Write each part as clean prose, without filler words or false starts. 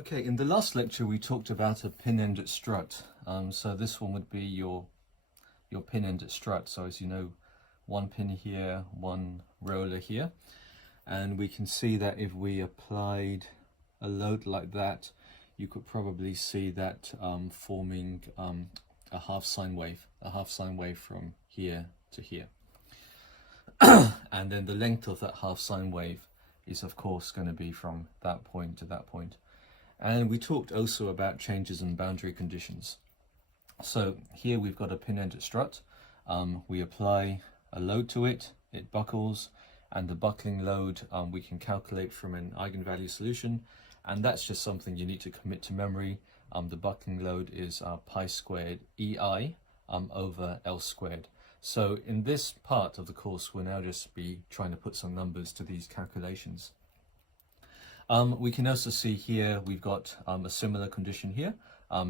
Okay, in the last lecture we talked about a pin-ended strut. So this one would be your pin-ended strut. So as you know, one pin here, one roller here. And we can see that if we applied a load like that, you could probably see that forming a half sine wave from here to here. And then the length of that half sine wave is of course going to be from that point to that point. And we talked also about changes in boundary conditions. So here we've got a pin-ended strut. We apply a load to it, it buckles, and the buckling load we can calculate from an eigenvalue solution, and that's just something you need to commit to memory. The buckling load is pi squared EI over L squared. So in this part of the course, we'll now just be trying to put some numbers to these calculations. We can also see here we've got a similar condition here.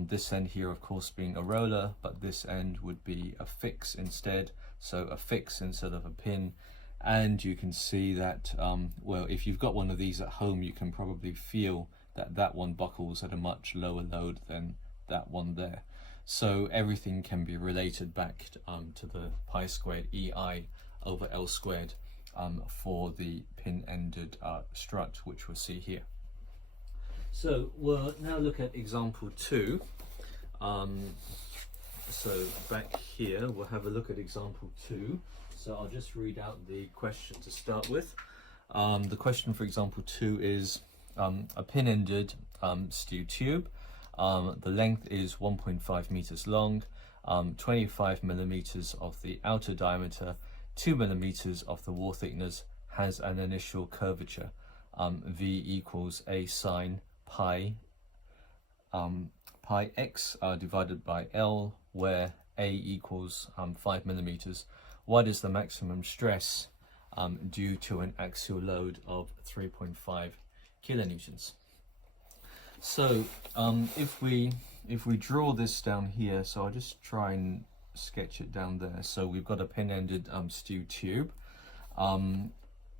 This end here, of course, being a roller, but this end would be a fix instead. So a fix instead of a pin. And you can see that, well, if you've got one of these at home, you can probably feel that that one buckles at a much lower load than that one there. So everything can be related back to the pi squared EI over L squared. For the pin-ended strut, which we'll see here. So we'll now look at example 2. So back here, we'll have a look at example 2. So I'll just read out the question to start with. The question for example 2 is a pin-ended steel tube. The length is 1.5 meters long, 25 millimeters of the outer diameter, 2 millimeters of the wall thickness, has an initial curvature. V equals a sine pi x divided by L, where a equals 5 millimeters. What is the maximum stress due to an axial load of 3.5 kilonewtons? So if we draw this down here, so I'll just try and sketch it down there. So we've got a pin-ended steel tube.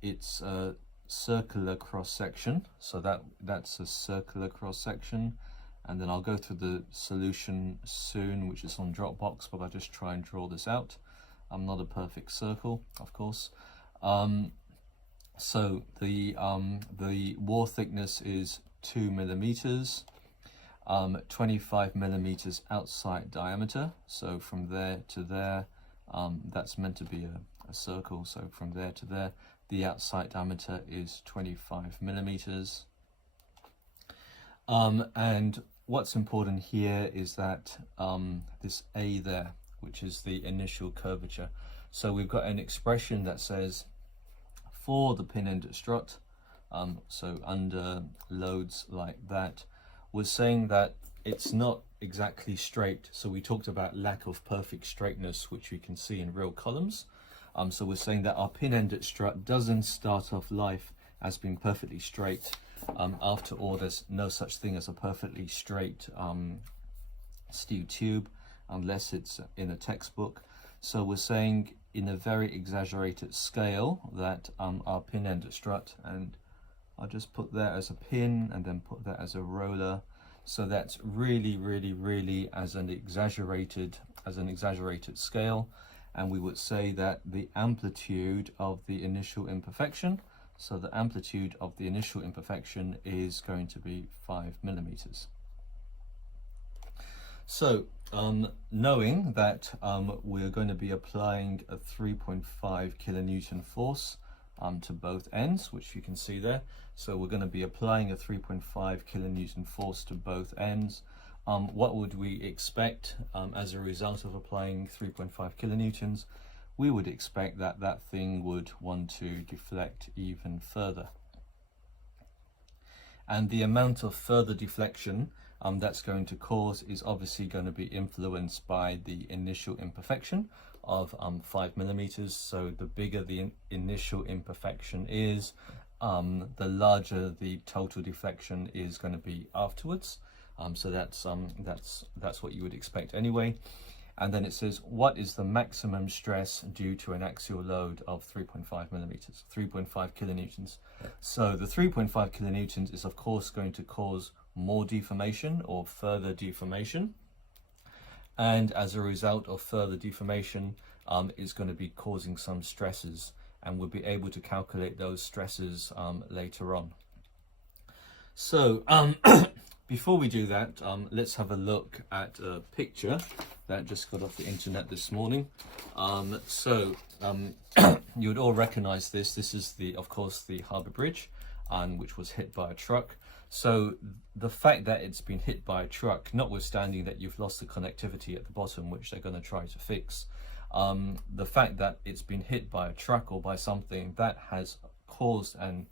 It's a circular cross section, so that's a circular cross section, and then I'll go through the solution soon, which is on Dropbox, but I'll just try and draw this out. I'm not a perfect circle, of course. So the wall thickness is 2 millimeters. 25 millimeters outside diameter, so from there to there, that's meant to be a circle, so from there to there the outside diameter is 25 millimeters. And what's important here is that this A there, which is the initial curvature. So we've got an expression that says for the pin-ended strut, so under loads like that, we're saying that it's not exactly straight. So we talked about lack of perfect straightness, which we can see in real columns. So we're saying that our pin-ended strut doesn't start off life as being perfectly straight. After all, there's no such thing as a perfectly straight steel tube unless it's in a textbook. So we're saying in a very exaggerated scale that our pin-ended strut, and I'll just put that as a pin and then put that as a roller. So that's really as an exaggerated scale. And we would say that the amplitude of the initial imperfection, so the amplitude of the initial imperfection is going to be 5 millimeters. So knowing that we're going to be applying a 3.5 kilonewton force to both ends, which you can see there. So we're going to be applying a 3.5 kilonewton force to both ends. What would we expect as a result of applying 3.5 kilonewtons? We would expect that that thing would want to deflect even further. And the amount of further deflection that's going to cause is obviously going to be influenced by the initial imperfection of 5 millimeters. So the bigger the initial imperfection is, the larger the total deflection is going to be afterwards. So that's what you would expect anyway. And then it says, what is the maximum stress due to an axial load of 3.5 kilonewtons? So the 3.5 kilonewtons is of course going to cause more deformation or further deformation. And as a result of further deformation, it's going to be causing some stresses, and we'll be able to calculate those stresses later on. So before we do that, let's have a look at a picture that just got off the internet this morning. You would all recognize this. This is of course the Harbour Bridge, which was hit by a truck. So the fact that it's been hit by a truck, notwithstanding that you've lost the connectivity at the bottom, which they're going to try to fix, the fact that it's been hit by a truck or by something that has caused an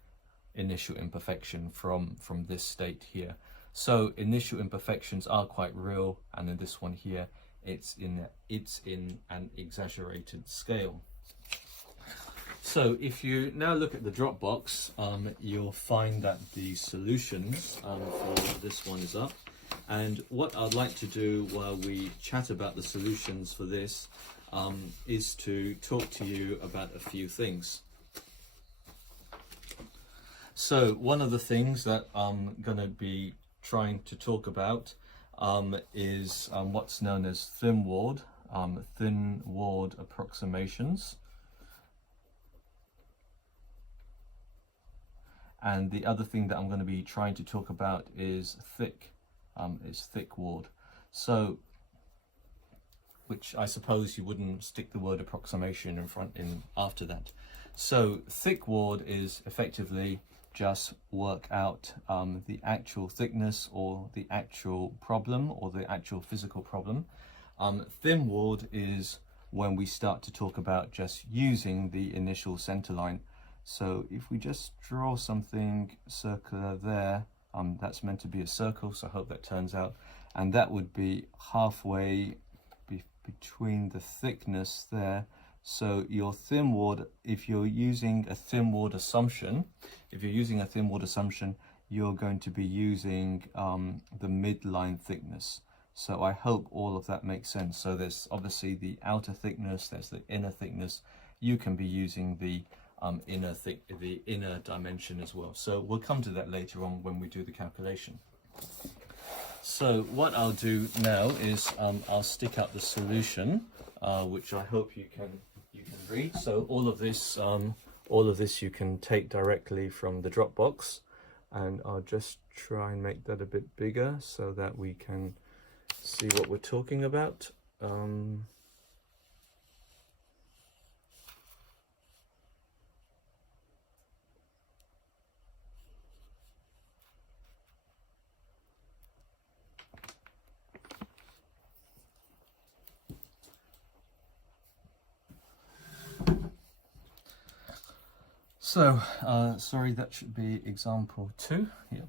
initial imperfection from this state here. So initial imperfections are quite real, and in this one here, it's in an exaggerated scale. So if you now look at the drop box, you'll find that the solutions for this one is up. And what I'd like to do while we chat about the solutions for this is to talk to you about a few things. So one of the things that I'm going to be trying to talk about is what's known as thin ward approximations. And the other thing that I'm going to be trying to talk about is thick ward. So, which I suppose you wouldn't stick the word approximation in after that. So thick ward is effectively just work out the actual thickness or the actual problem or the actual physical problem. Thin ward is when we start to talk about just using the initial center line. So if we just draw something circular there, that's meant to be a circle, so I hope that turns out. And that would be halfway between the thickness there. So your thin ward, if you're using a thin ward assumption, you're going to be using the midline thickness. So I hope all of that makes sense. So there's obviously the outer thickness, there's the inner thickness. You can be using the inner dimension as well. So we'll come to that later on when we do the calculation. So what I'll do now is I'll stick out the solution, which I hope you can read. So all of this you can take directly from the Dropbox, and I'll just try and make that a bit bigger so that we can see what we're talking about. So, sorry, that should be example 2. Yeah.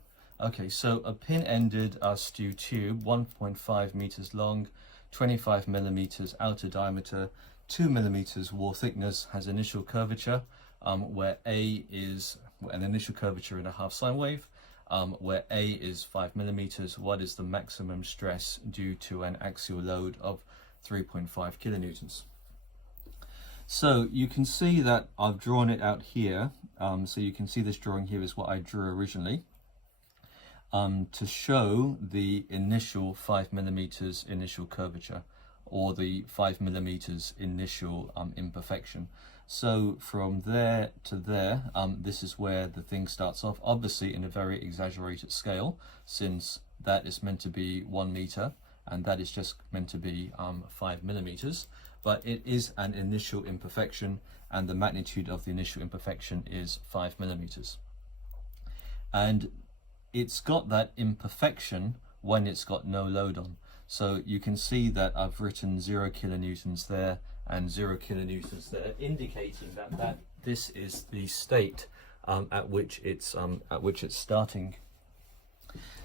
Okay, so a pin-ended steel tube, 1.5 meters long, 25 millimeters outer diameter, 2 millimeters wall thickness, has initial curvature, where A is an initial curvature in a half sine wave, where A is 5 millimeters. What is the maximum stress due to an axial load of 3.5 kilonewtons? So you can see that I've drawn it out here. So you can see this drawing here is what I drew originally to show the initial 5 millimeters initial curvature, or the 5 millimeters initial imperfection. So from there to there, this is where the thing starts off, obviously in a very exaggerated scale, since that is meant to be 1 meter and that is just meant to be 5 millimeters. But it is an initial imperfection, and the magnitude of the initial imperfection is 5 millimeters. And it's got that imperfection when it's got no load on. So you can see that I've written 0 kilonewtons there and 0 kilonewtons there, indicating that this is the state at which it's starting.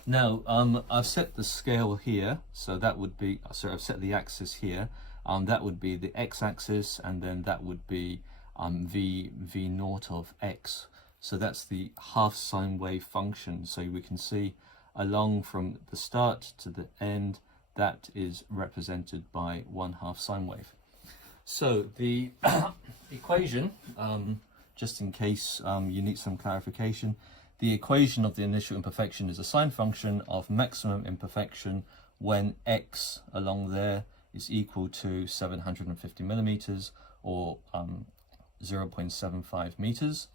Now I've set the scale here, so that would be, sorry, I've set the axis here. That would be the x-axis, and then that would be v naught of x. So that's the half sine wave function. So we can see along from the start to the end, that is represented by 1/2 sine wave. So the equation, just in case you need some clarification, the equation of the initial imperfection is a sine function of maximum imperfection when x along there is equal to 750 millimeters or 0.75 meters.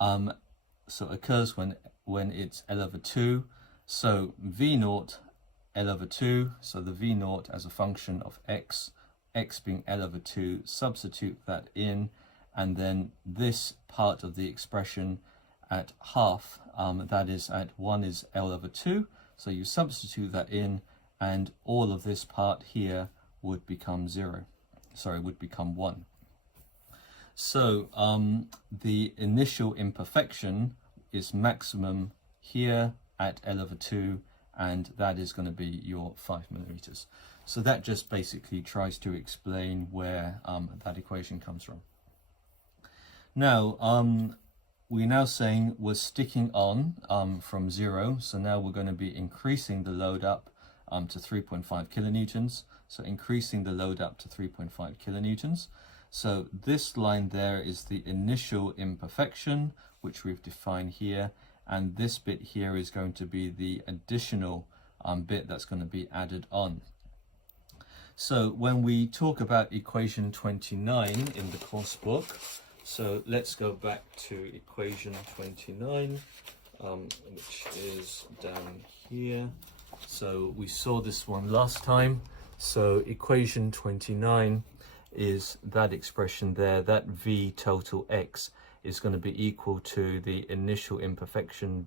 So it occurs when it's L over 2. So V naught L over 2, so the V naught as a function of x being L over 2, substitute that in, and then this part of the expression at half, that is at 1 is L over 2, so you substitute that in, and all of this part here would become 1. So the initial imperfection is maximum here at L over 2, and that is going to be your 5 millimeters. So that just basically tries to explain where that equation comes from. Now, we're now saying we're sticking on from 0, so now we're going to be increasing the load up to 3.5 kilonewtons. So increasing the load up to 3.5 kilonewtons. So this line there is the initial imperfection, which we've defined here, and this bit here is going to be the additional bit that's going to be added on. So when we talk about equation 29 in the course book, so let's go back to equation 29, which is down here. So we saw this one last time. So equation 29 is that expression there, that V total X is going to be equal to the initial imperfection,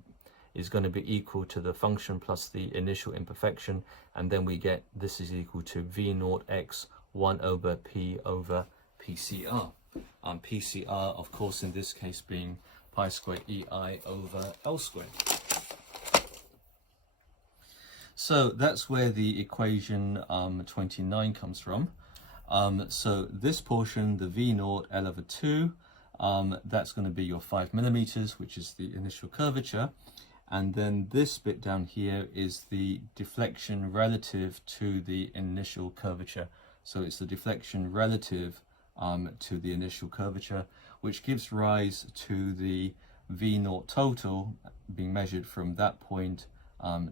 is going to be equal to the function plus the initial imperfection, and then we get this is equal to V naught X 1 over P over PCR. PCR, of course, in this case being pi squared EI over L squared. So that's where the equation 29 comes from. So this portion, the V naught L over 2, that's going to be your 5 millimeters, which is the initial curvature. And then this bit down here is the deflection relative to the initial curvature. So it's the deflection relative to the initial curvature, which gives rise to the V naught total being measured from that point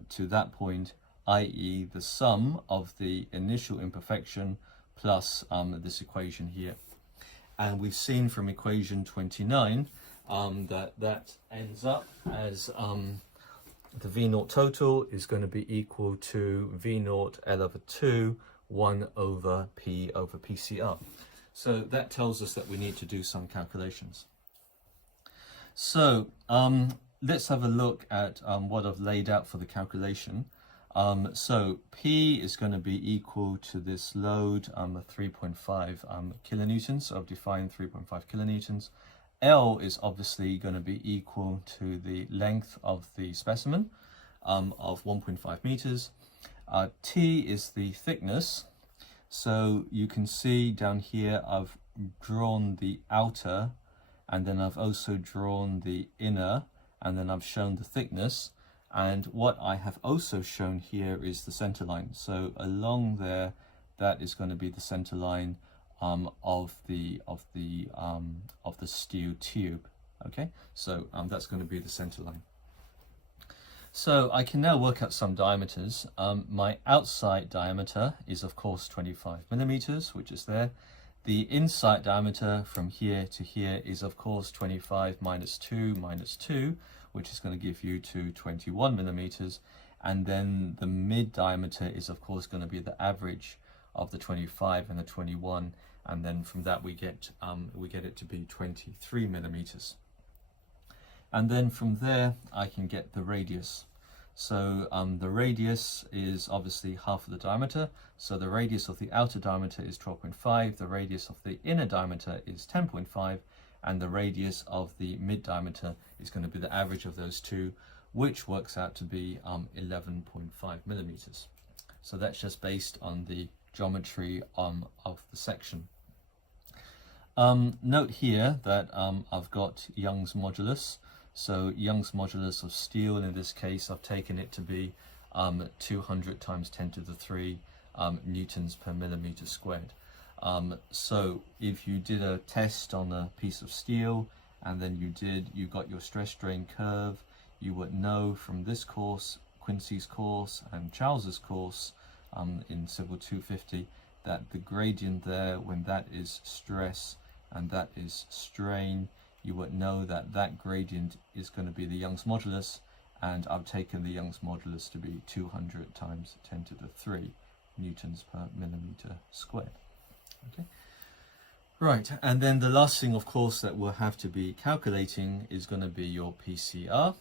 to that point, i.e. the sum of the initial imperfection plus this equation here. And we've seen from equation 29 that ends up as the V naught total is going to be equal to V naught L over 2 1 over P over PCR. So that tells us that we need to do some calculations. So let's have a look at what I've laid out for the calculation. So P is going to be equal to this load, 3.5 kilonewtons. So I've defined 3.5 kilonewtons. L is obviously going to be equal to the length of the specimen of 1.5 meters. T is the thickness. So you can see down here I've drawn the outer, and then I've also drawn the inner, and then I've shown the thickness. And what I have also shown here is the center line. So along there, that is going to be the center line of the steel tube. Okay, so that's going to be the center line. So I can now work out some diameters. My outside diameter is of course 25 millimeters, which is there. The inside diameter from here to here is of course 25 minus 2, which is going to give you to 21 millimeters. And then the mid diameter is of course going to be the average of the 25 and the 21. And then from that we get it to be 23 millimeters. And then from there I can get the radius. So the radius is obviously half of the diameter. So the radius of the outer diameter is 12.5, the radius of the inner diameter is 10.5, and the radius of the mid diameter is going to be the average of those two, which works out to be 11.5 millimeters. So that's just based on the geometry of the section. Note here that I've got Young's modulus. So Young's modulus of steel, in this case, I've taken it to be 200 times 10 to the 3 newtons per millimeter squared. So if you did a test on a piece of steel, and then you got your stress strain curve, you would know from this course, Quincy's course and Charles's course in Civil 250, that the gradient there, when that is stress and that is strain, you would know that that gradient is going to be the Young's modulus, and I've taken the Young's modulus to be 200 times 10 to the 3 newtons per millimeter squared. Okay. Right, and then the last thing, of course, that we'll have to be calculating is going to be your PCR.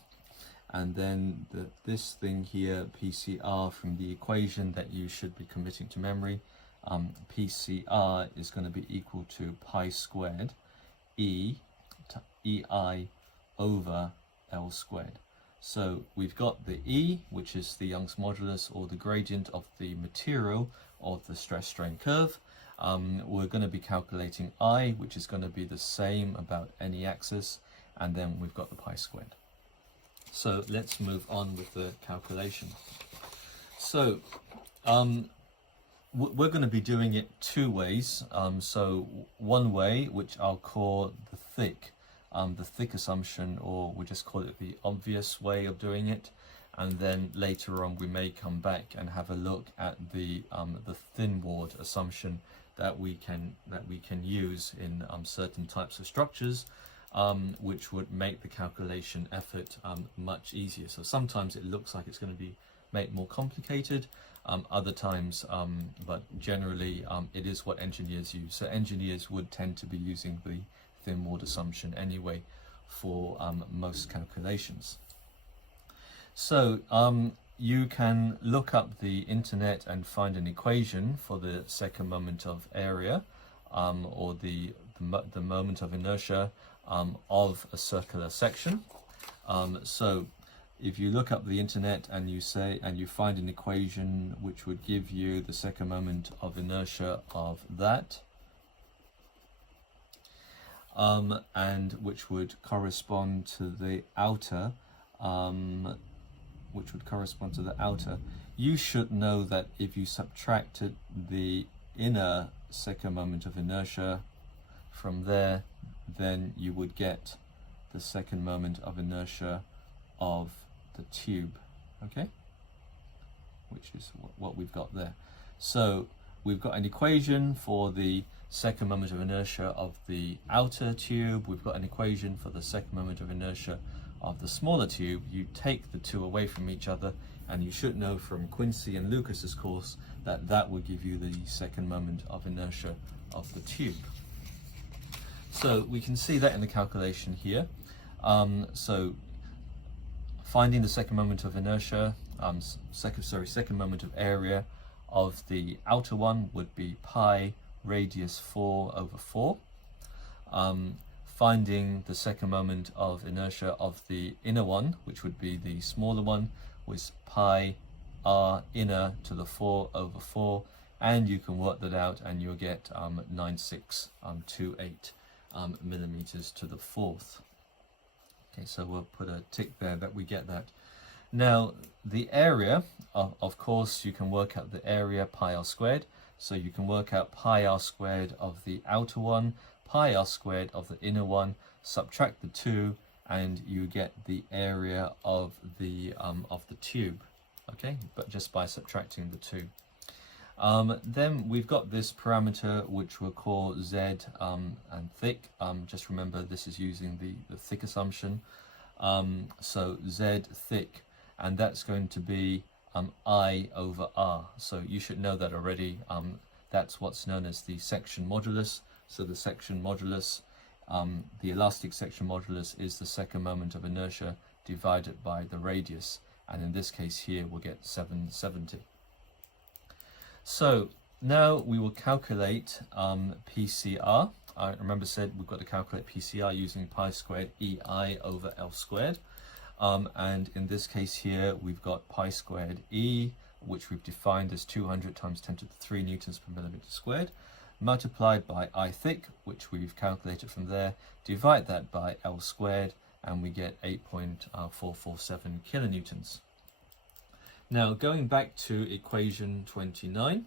And then this thing here, PCR, from the equation that you should be committing to memory, PCR is going to be equal to pi squared EI over L squared. So we've got the E, which is the Young's modulus, or the gradient of the material of the stress strain curve. We're going to be calculating I, which is going to be the same about any axis, and then we've got the pi squared. So let's move on with the calculation. So we're going to be doing it two ways. So one way, which I'll call the thick assumption, or we'll just call it the obvious way of doing it. And then later on we may come back and have a look at the thin ward assumption that we can use in certain types of structures, which would make the calculation effort much easier. So sometimes it looks like it's going to be made more complicated, other times, but generally it is what engineers use. So engineers would tend to be using the thin ward assumption anyway for most calculations. So you can look up the internet and find an equation for the second moment of area, or the moment of inertia of a circular section. So if you look up the internet and you find an equation which would give you the second moment of inertia of that, and which would correspond to the outer, you should know that if you subtracted the inner second moment of inertia from there, then you would get the second moment of inertia of the tube, okay, which is what we've got there. So we've got an equation for the second moment of inertia of the outer tube, we've got an equation for the second moment of inertia of the smaller tube. You take the two away from each other, and you should know from Quincy and Lucas's course that that will give you the second moment of inertia of the tube. So we can see that in the calculation here. So finding the second moment of inertia, second moment of area of the outer one would be pi radius 4 over 4. Finding the second moment of inertia of the inner one, which would be the smaller one, was pi r inner to the 4 over 4, and you can work that out and you'll get 9628 millimeters to the 4th. Okay, so we'll put a tick there that we get that. Now the area, of course, you can work out the area pi r squared, so you can work out pi r squared of the outer one, pi r squared of the inner one, subtract the two, and you get the area of the tube, okay, but just by subtracting the two. Then we've got this parameter which we'll call z and thick. Just remember this is using the thick assumption. So z thick, and that's going to be I over r. So you should know that already. That's what's known as the section modulus. So the section modulus, the elastic section modulus, is the second moment of inertia divided by the radius, and in this case here we'll get 770. So now we will calculate PCR. I remember said we've got to calculate PCR using pi squared EI over L squared, and in this case here we've got pi squared E, which we've defined as 200 times 10 to the 3 newtons per millimeter squared, multiplied by I thick, which we've calculated from there, divide that by L squared, and we get 8.447 kilonewtons. Now going back to equation 29,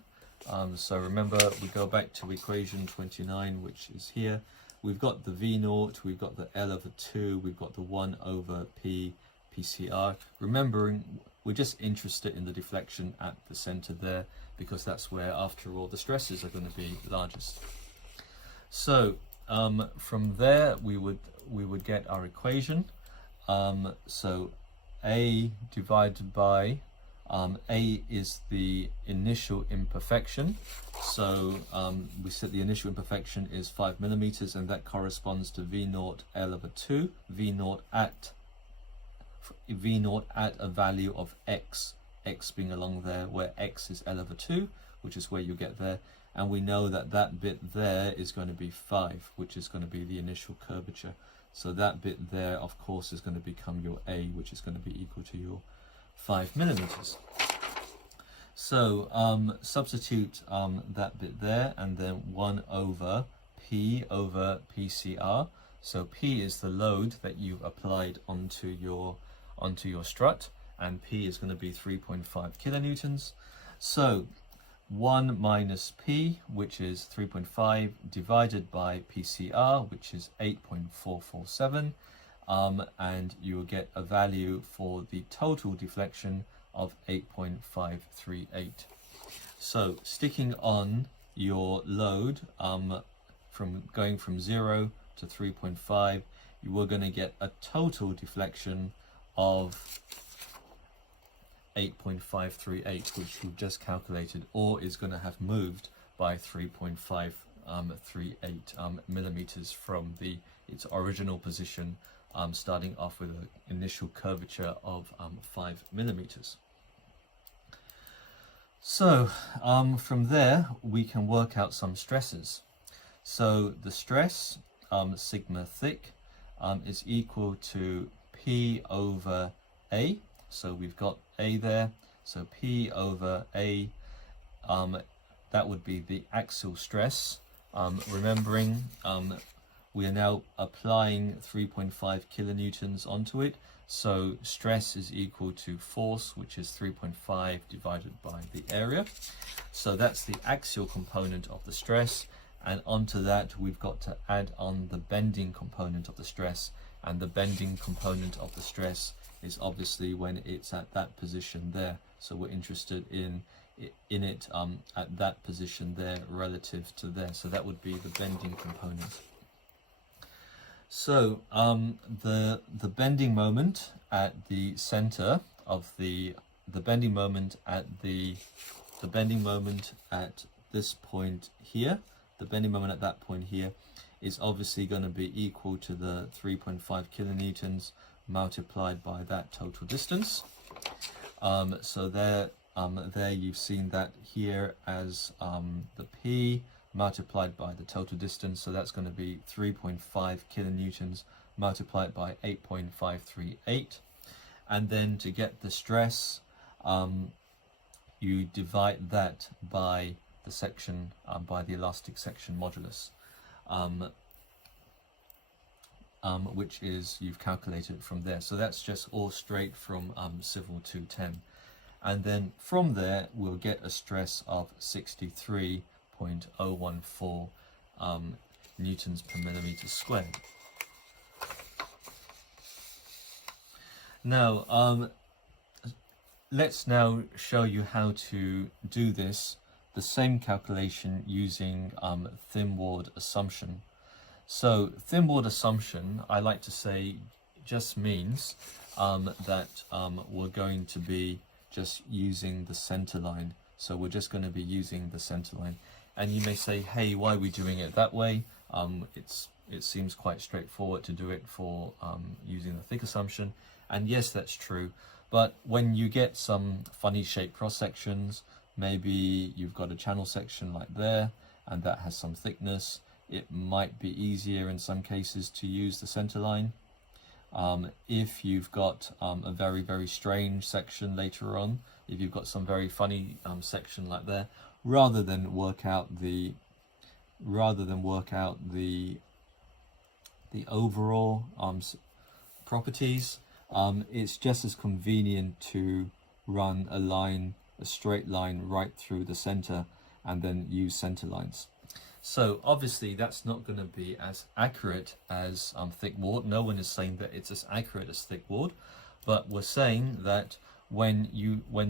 so remember we go back to equation 29, which is here. We've got the V naught, we've got the L over 2, we've got the 1 over P PCR. Remembering we're just interested in the deflection at the center there, because that's where, after all, the stresses are going to be largest. So from there we would get our equation. So A divided by A is the initial imperfection. So we said the initial imperfection is 5 millimeters, and that corresponds to V0 L over 2, V0 at a value of x, x being along there where x is L over 2, which is where you get there. And we know that that bit there is going to be 5, which is going to be the initial curvature. So that bit there, of course, is going to become your A, which is going to be equal to your 5 millimeters. So substitute that bit there, and then 1 over P over PCR. So P is the load that you've applied onto your strut, and P is going to be 3.5 kilonewtons. So 1 minus P, which is 3.5, divided by PCR, which is 8.447, and you will get a value for the total deflection of 8.538. So sticking on your load, from going from 0 to 3.5, you are going to get a total deflection of 8.538, which we've just calculated, or is going to have moved by 3.538 millimeters from its original position, starting off with an initial curvature of 5 millimeters. So from there we can work out some stresses. So the stress, sigma thick, is equal to P over A. So we've got A there, so P over A, that would be the axial stress. Remembering we are now applying 3.5 kilonewtons onto it, so stress is equal to force, which is 3.5 divided by the area. So that's the axial component of the stress, and onto that we've got to add on the bending component of the stress, and the bending component of the stress is obviously when it's at that position there. So we're interested in it at that position there relative to there. So that would be the bending component. So the bending moment at the center of the bending moment at this point here, the bending moment at that point here is obviously going to be equal to the 3.5 kilonewtons multiplied by that total distance. So there you've seen that here as the P multiplied by the total distance, so that's going to be 3.5 kilonewtons multiplied by 8.538, and then to get the stress, you divide that by the section, by the elastic section modulus, which is, you've calculated from there. So that's just all straight from Civil 210. And then from there, we'll get a stress of 63.014 newtons per millimeter squared. Now, let's now show you how to do this, the same calculation using thin wall assumption. So thin wall assumption, I like to say, just means that we're going to be just using the center line. So we're just going to be using the center line. And you may say, hey, why are we doing it that way? It seems quite straightforward to do it for using the thick assumption. And yes, that's true. But when you get some funny shaped cross sections, maybe you've got a channel section like there, and that has some thickness, it might be easier in some cases to use the center line. If you've got a very, very strange section later on, if you've got some very funny section like there, rather than work out the overall properties, it's just as convenient to run a straight line right through the center and then use center lines. So obviously that's not going to be as accurate as thick wall. No one is saying that it's as accurate as thick wall, but we're saying that when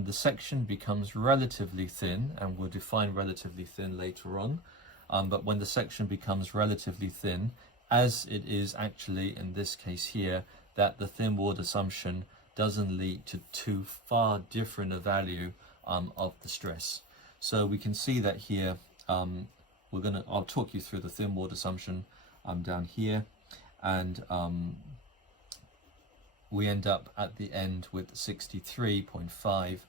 the section becomes relatively thin, and we'll define relatively thin later on, but when the section becomes relatively thin, as it is actually in this case here, that the thin walled assumption doesn't lead to too far different a value of the stress. So we can see that here. I'll talk you through the thin walled assumption down here, and we end up at the end with 63.5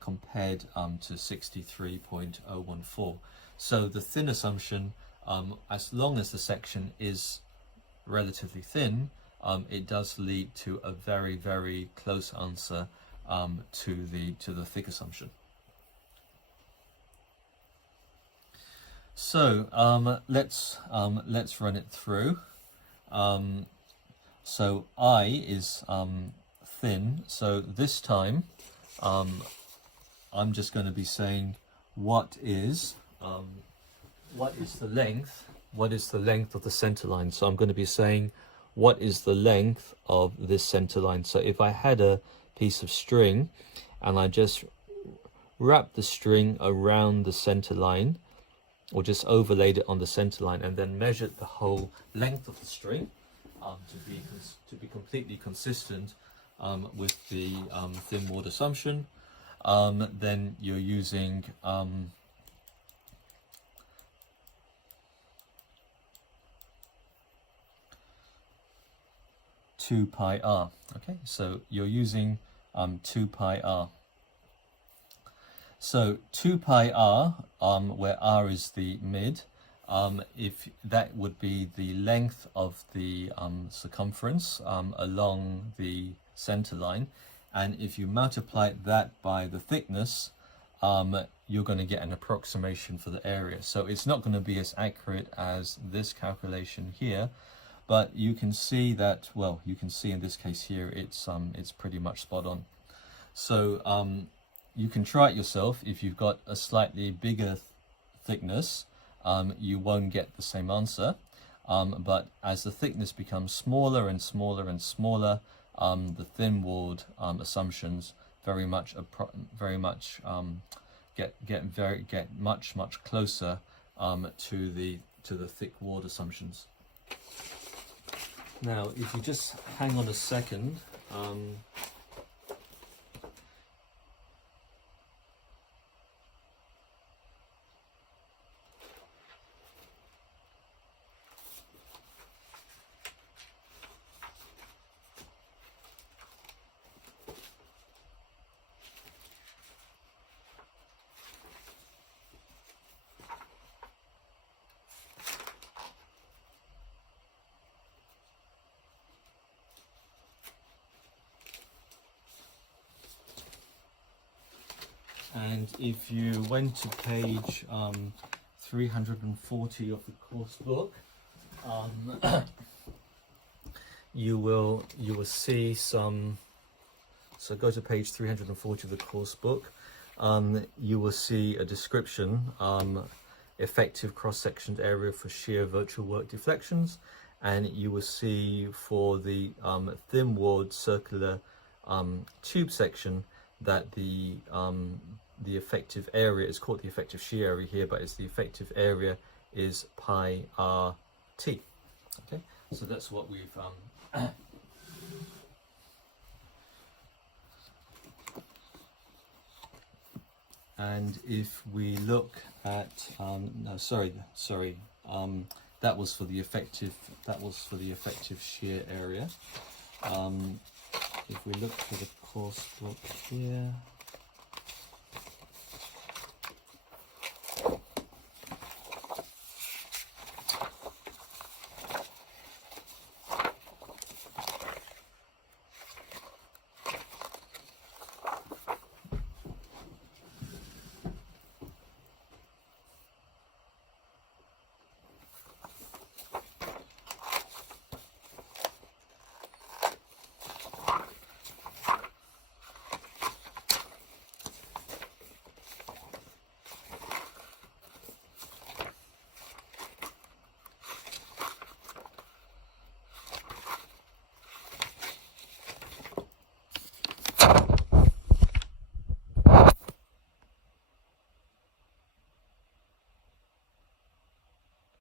compared to 63.014. So the thin assumption, as long as the section is relatively thin, it does lead to a very, very close answer to the thick assumption. So let's run it through. So I is thin. So this time, I'm just going to be saying what is the length? What is the length of the center line? So I'm going to be saying what is the length of this center line. So if I had a piece of string and I just wrap the string around the center line, or just overlaid it on the center line, and then measured the whole length of the string to be completely consistent with the thin walled assumption, then you're using 2 pi r. Okay, so you're using 2 pi r. So 2 pi r, where r is the mid, if that would be the length of the circumference along the center line, and if you multiply that by the thickness, you're going to get an approximation for the area. So it's not going to be as accurate as this calculation here, but you can see that, well, you can see in this case here, it's pretty much spot on. So you can try it yourself. If you've got a slightly bigger thickness, you won't get the same answer. But as the thickness becomes smaller and smaller and smaller, the thin walled assumptions very much get much closer to the thick walled assumptions. Now, if you just hang on a second. And if you went to page 340 of the course book, you will see some. So go to page 340 of the course book. You will see a description, effective cross-sectioned area for shear virtual work deflections, and you will see for the thin walled circular tube section that the effective area is called the effective shear area here, but it's the effective area is pi r t. Okay, so that's what we've and if we look at that was for the effective shear area. If we look for the course book here,